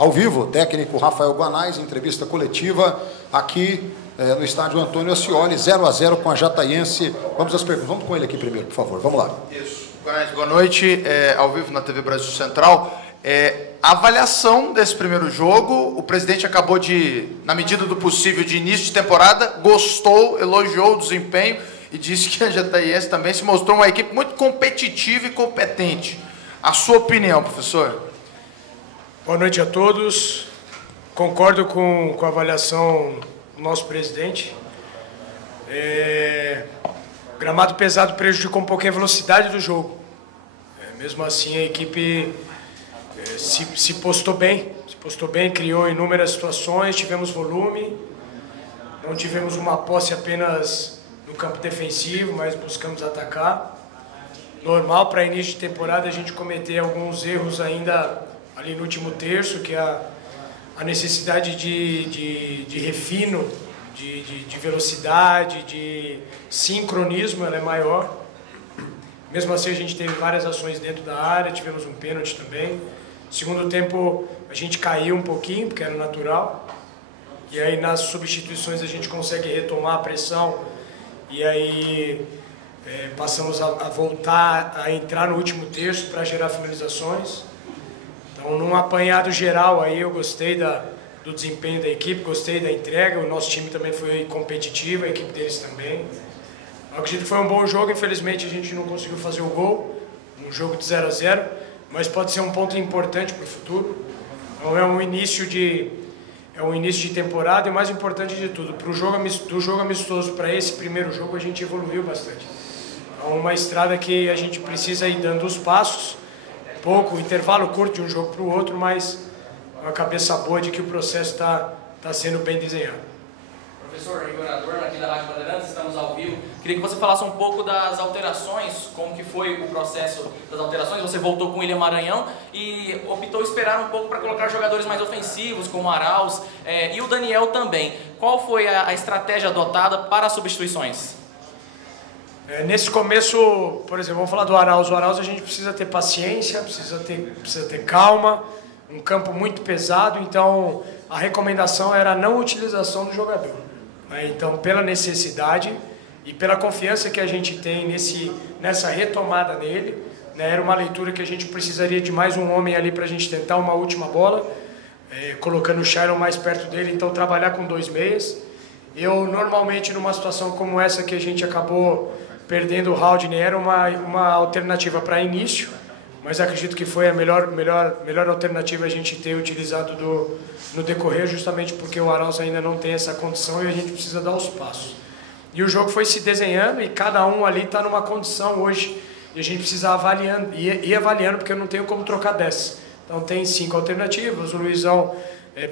ao vivo, técnico Rafael Guanais, entrevista coletiva aqui no estádio Antônio Ascioli, 0-0 com a Jataiense. Vamos às perguntas. Vamos com ele aqui primeiro, por favor. Vamos lá. Isso. Guanais, boa noite. Ao vivo na TV Brasil Central. A avaliação desse primeiro jogo, o presidente acabou de, na medida do possível, de início de temporada, gostou, elogiou o desempenho e disse que a Jataiense também se mostrou uma equipe muito competitiva e competente. A sua opinião, professor? Boa noite a todos. Concordo com a avaliação do nosso presidente. Gramado pesado prejudicou um pouquinho a velocidade do jogo. Mesmo assim, a equipe se postou bem, criou inúmeras situações, tivemos volume, não tivemos uma posse apenas no campo defensivo, mas buscamos atacar. Normal para início de temporada a gente cometer alguns erros ainda ali no último terço, que é a necessidade de refino, de velocidade, de sincronismo, ela é maior. Mesmo assim a gente teve várias ações dentro da área, tivemos um pênalti também. Segundo tempo a gente caiu um pouquinho, porque era natural. E aí nas substituições a gente consegue retomar a pressão e aí passamos a voltar a entrar no último terço para gerar finalizações. Então, num apanhado geral, aí eu gostei do desempenho da equipe, gostei da entrega, o nosso time também foi competitivo, a equipe deles também. Eu acredito que foi um bom jogo, infelizmente a gente não conseguiu fazer o gol, um jogo de 0-0, mas pode ser um ponto importante para o futuro. Então, é um início de temporada e, o mais importante de tudo, do jogo amistoso para esse primeiro jogo, a gente evoluiu bastante. É uma estrada que a gente precisa ir dando os passos, pouco, intervalo curto de um jogo para o outro, mas uma cabeça boa de que o processo está sendo bem desenhado. Professor Igor Adorno, aqui da Rádio Bandeirantes, estamos ao vivo. Queria que você falasse um pouco das alterações, como que foi o processo das alterações. Você voltou com o William Maranhão e optou esperar um pouco para colocar jogadores mais ofensivos, como o Arauz e o Daniel também. Qual foi a estratégia adotada para as substituições? Nesse começo, por exemplo, vamos falar do Arauz. O Arauz a gente precisa ter paciência, precisa ter calma, um campo muito pesado, então a recomendação era a não utilização do jogador. Então, pela necessidade e pela confiança que a gente tem nessa retomada dele, era uma leitura que a gente precisaria de mais um homem ali para a gente tentar uma última bola, colocando o Shailon mais perto dele, então trabalhar com 2 meias. Eu, normalmente, numa situação como essa que a gente acabou perdendo o Haldane, era uma alternativa para início, mas acredito que foi a melhor alternativa a gente ter utilizado no decorrer, justamente porque o Arauz ainda não tem essa condição e a gente precisa dar os passos. E o jogo foi se desenhando e cada um ali está numa condição hoje e a gente precisa ir avaliando, porque eu não tenho como trocar dessa. Então tem 5 alternativas, o Luizão,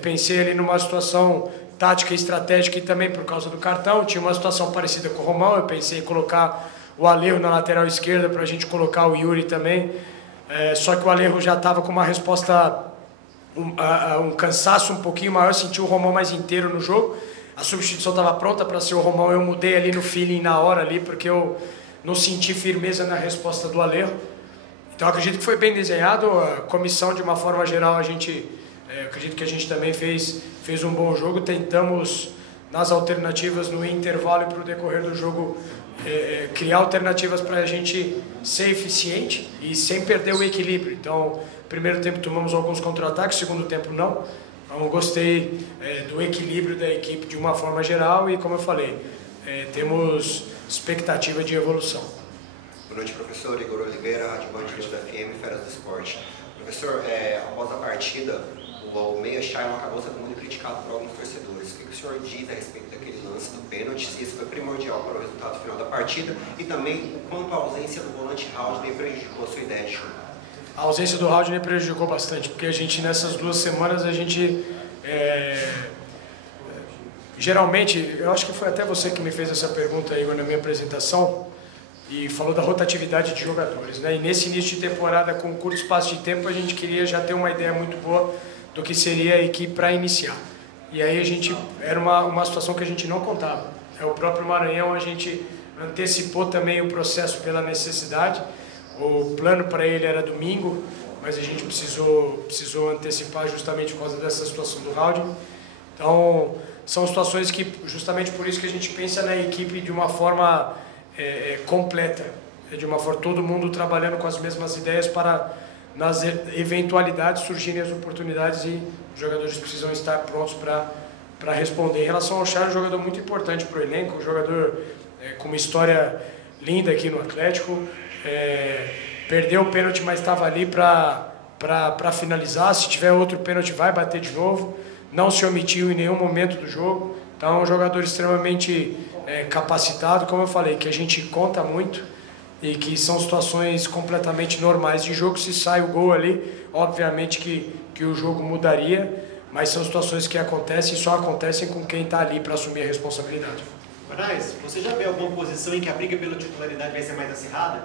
pensei ali numa situação tática e estratégica e também por causa do cartão, tinha uma situação parecida com o Romão, eu pensei em colocar o Alejo na lateral esquerda para a gente colocar o Yuri também, só que o Alejo já estava com uma resposta, um cansaço um pouquinho maior, senti o Romão mais inteiro no jogo, a substituição estava pronta para ser o Romão, eu mudei ali no feeling na hora ali, porque eu não senti firmeza na resposta do Alejo. Então acredito que foi bem desenhado, a comissão de uma forma geral acredito que a gente também fez um bom jogo, tentamos nas alternativas no intervalo e para o decorrer do jogo criar alternativas para a gente ser eficiente e sem perder o equilíbrio. Então, primeiro tempo tomamos alguns contra-ataques, segundo tempo não. Então, eu gostei do equilíbrio da equipe de uma forma geral e, como eu falei, temos expectativa de evolução. Boa noite, professor. Igor Oliveira, Rádio Bandeirantes da FM, Feras do Esporte. Professor, após a partida, o meia Shailon acabou sendo muito criticado por alguns torcedores. O que o senhor diz a respeito daquele lance do pênalti? Se isso foi primordial para o resultado final da partida e também o quanto a ausência do volante Haldane prejudicou a sua ideia de jogo? A ausência do Haldane prejudicou bastante, porque a gente nessas 2 semanas geralmente, eu acho que foi até você que me fez essa pergunta, Igor, na minha apresentação, e falou da rotatividade de jogadores, né? E nesse início de temporada, com curto espaço de tempo, a gente queria já ter uma ideia muito boa do que seria a equipe para iniciar. E aí era uma situação que a gente não contava. O próprio Maranhão, a gente antecipou também o processo pela necessidade. O plano para ele era domingo, mas a gente precisou antecipar justamente por causa dessa situação do round. Então, são situações que, justamente por isso que a gente pensa na equipe de uma forma completa, de uma forma todo mundo trabalhando com as mesmas ideias para, nas eventualidades, surgirem as oportunidades e os jogadores precisam estar prontos para responder. Em relação ao Charles, um jogador muito importante para o elenco, um jogador com uma história linda aqui no Atlético, perdeu o pênalti, mas estava ali para finalizar. Se tiver outro pênalti, vai bater de novo. Não se omitiu em nenhum momento do jogo. Então, é um jogador extremamente capacitado, como eu falei, que a gente conta muito e que são situações completamente normais de jogo. Se sai o gol ali, obviamente que o jogo mudaria, mas são situações que acontecem e só acontecem com quem está ali para assumir a responsabilidade. Guanais, você já vê alguma posição em que a briga pela titularidade vai ser mais acirrada?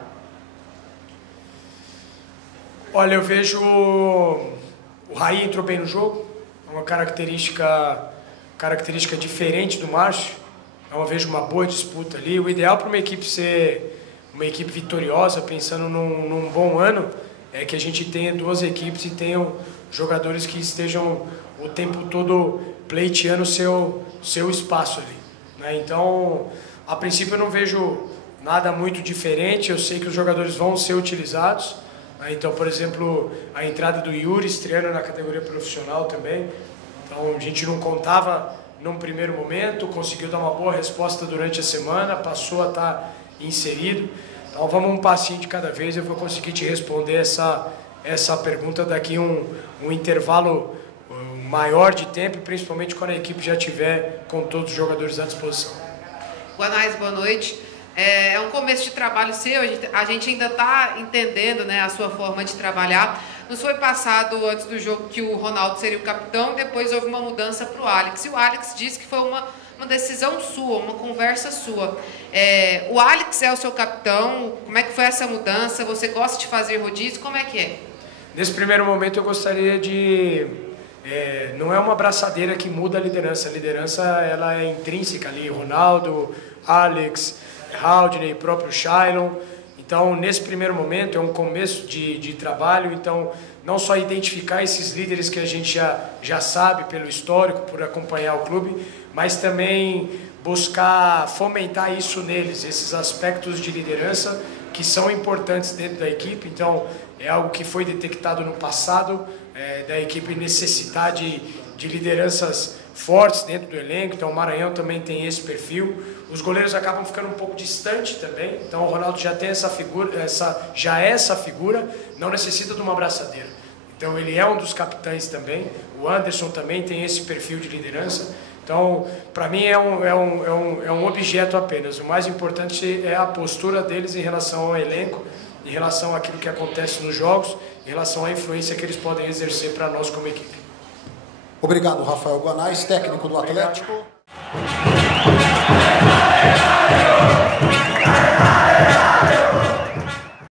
Olha, eu vejo o Raí entrou bem no jogo, é uma característica diferente do Márcio, eu vejo uma boa disputa ali. O ideal para uma equipe ser uma equipe vitoriosa, pensando num bom ano, é que a gente tenha duas equipes e tenham jogadores que estejam o tempo todo pleiteando seu espaço ali, né? Então, a princípio eu não vejo nada muito diferente, eu sei que os jogadores vão ser utilizados, né? Então, por exemplo, a entrada do Yuri estreando na categoria profissional também, então a gente não contava num primeiro momento, conseguiu dar uma boa resposta durante a semana, passou a estar inserido. Então vamos um passinho de cada vez, eu vou conseguir te responder essa pergunta daqui um intervalo maior de tempo, principalmente quando a equipe já estiver com todos os jogadores à disposição. Guanais, boa noite. É um começo de trabalho seu, a gente ainda está entendendo, né, a sua forma de trabalhar. Nos foi passado antes do jogo que o Ronaldo seria o capitão, depois houve uma mudança para o Alex. E o Alex disse que foi uma decisão sua, uma conversa sua. O Alex é o seu capitão, como é que foi essa mudança? Você gosta de fazer rodízio? Como é que é? Nesse primeiro momento eu gostaria de... não é uma abraçadeira que muda a liderança ela é intrínseca ali, Ronaldo, Alex, Haldney, próprio Shailon. Então, nesse primeiro momento, é um começo de trabalho, então, não só identificar esses líderes que a gente já sabe pelo histórico, por acompanhar o clube, mas também buscar fomentar isso neles, esses aspectos de liderança que são importantes dentro da equipe. Então, é algo que foi detectado no passado, da equipe necessitar de lideranças fortes dentro do elenco. Então o Maranhão também tem esse perfil. Os goleiros acabam ficando um pouco distante também, então o Ronaldo já tem essa figura, já é essa figura, não necessita de uma abraçadeira. Então ele é um dos capitães também, o Anderson também tem esse perfil de liderança. Então, para mim é um objeto apenas. O mais importante é a postura deles em relação ao elenco, em relação àquilo que acontece nos jogos, em relação à influência que eles podem exercer para nós como equipe. Obrigado, Rafael Guanais, técnico do Atlético. Obrigado.